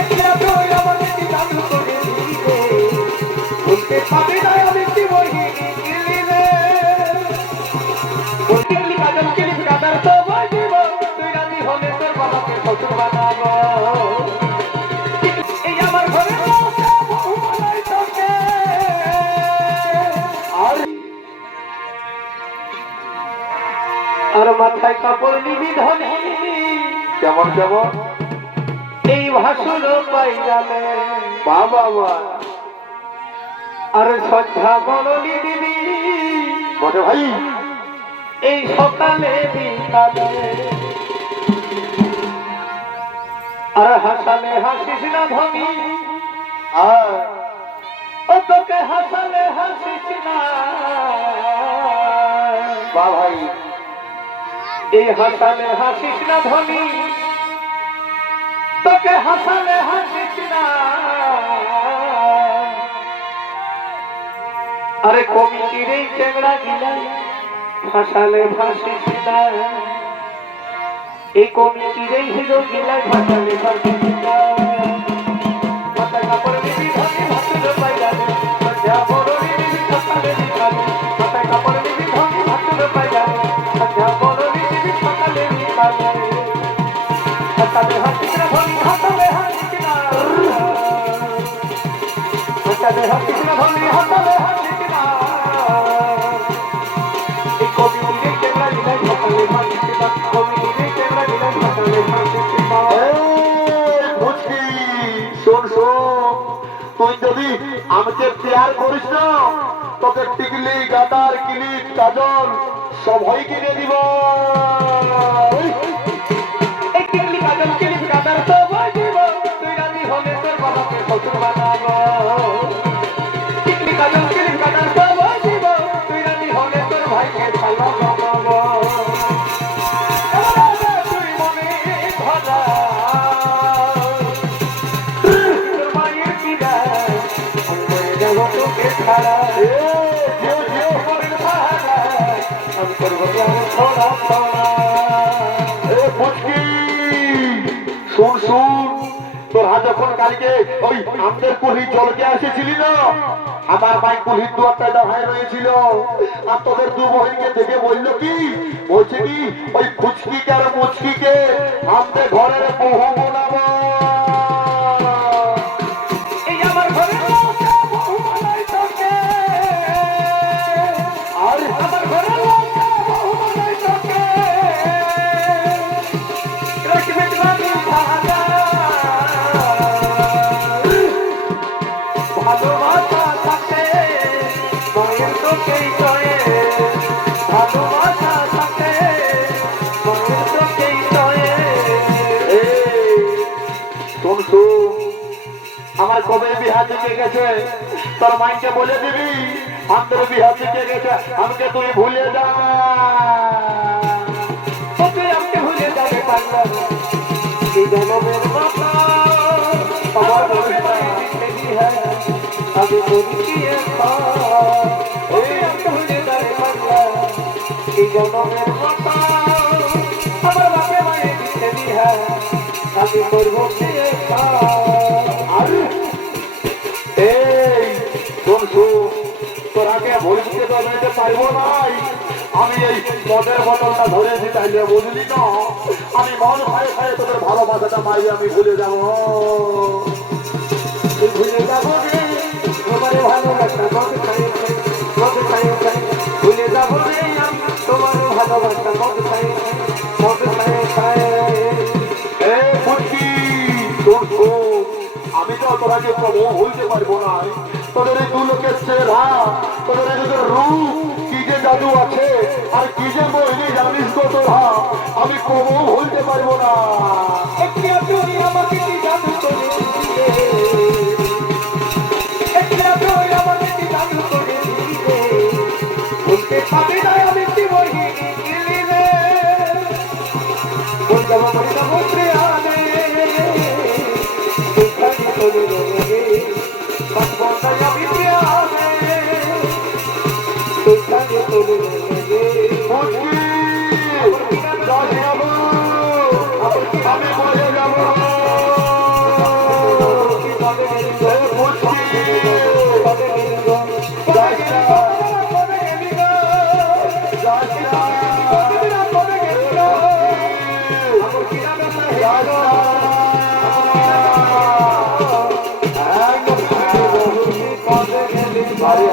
একলা তুই আমাকে কি জাদু করে দিলে বলতে পারি না আমি কি বলি গিলে বলতে কাজল কি কাদার তো বাজিব তুই রাজি হলে তোর বাবাকে শ্বশুর বানাবো এই আমার ঘরে বহু মালাই তোকে আর মাথায় কাপড় নিবি ধনি কেমন কেমন এই ভাসুর পাইগালে বাবা আর শ্রদ্ধা বলনি দিবি বটে ভাই এই সকালে বিকালে আর হাসালে হাসিস না ধনি ও তোকে হাসালে হাসিস না বা ভাই এই হাসালে হাসিস না ধনি তোকে হাসালে হাসিস না আরে কমিটির এই চেংড়া গিলা হাসালে হাসিস না এই কমিটির এই হিরো গিলা হাসালে হাসিস না মাথা কাপড় দিবি ধনি ভাতুর পাইগালে সন্ধ্যা বড় দিবি সকালে বিকালে মাথা কাপড় দিবি ধনি ভাতুর পাইগালে সন্ধ্যা বড় দিবি সকালে বিকালে হাসালে হাসিস না ধনি হাসালে হাসিস না হাসালে হাসিস না ধনি হাসালে হাসিস না এই কমিটির চেংড়া গিলা হাসালে হাসিস না কমিটির চেংড়া গিলা হাসালে হাসিস না বুঝছি শোন শোন তুই যদি আমাকে প্যার করিস না তোকে টিকলি গাদার কিলিপ কাজল সবাই কিনে দিব এই টিকলি কাজল কিলিপ গাদার সবাই দিব তুই রাজি হলে তোর বাবাকে শ্বশুর বানাবো টিকলি কাজল কিলিপ গাদার সবাই দিব তুই রাজি হলে তোর ভাইকে ভালো বানাবো তুই মনে ভরা তোর মায়ের কি দেয় আমি যাবো তোকে ছাড়া আমি করবো ছোড়া ছোড়া শোন শোন তোর হাত যখন কালকে ওই আমাদের কুলি জলকে এসেছিলি না আমার মাই কুলির দুয়ারটায় দাঁড়ায় রয়েছিল আর তোদের দু বহিনকে দেখে বললো কি বলছে কি ওই ফুচকিকে আর মুচকিকে আমাদের ঘরের বহু বোনাবো এই আমার ঘরে বহু মালাই তোকে আর আমার ঘরে বহু মালাই তোকে রাখবে আমি ভালো ভালোবাসা থাকে মায়ের তোকেই চয়ে ভালোবাসা থাকে মায়ের তোকেই চয়ে শোন শোন আমার কবে বিহা থেকে গেছে তোর মাইকে বলে দিবি আমাদের বিহা থেকে গেছে আমাকে তুই ভুলে যা তোকে আমাকে ভুলে যাবে পাগলা এই জনমের মাথা আমার মনে হয় আমি বলিয়ে ওকে আমাকে ভুলে যাবে পাগলা এই জনমের মাথা আমার বাপে মায়ে দিতে দিহা আমি করবো বিয়ে আর এই শোন শোন তোর আগে ভুল দিতে তো যেতে পারবো নাই আমি এই মদের বোতলটা ধরেছি তাইলে বুঝলি না আমি মদ খাই খাই তোদের ভালোবাসাটা পাই আমি ভুলে যাবো ভুলে যাবো রে তোমার ভালোবাসা মদ খাই ভুলে যাবো রে আমি তোমার ভালোবাসা মদ খাই আমি তো তোরাকে প্রভু ভুলতে পারবো না তোদের এই দু লোকের চেহারা তোদের এই রূপ কি যে জাদু আছে আর কি যে বইনি জানিস তো তোরা আমি প্রভু ভুলতে পারবো না একলা তুই আমাকে কি জাদু করে দিলে একলা তুই আমাকে কি জাদু করে দিলে বলতে পারি না আমি কি বলি গিলে বল যাবো মরে যাবো প্রিয়ানে চলে রে বাবা আমি প্রিয়ানে তুই চলে রে আমি বলে যাবো আরে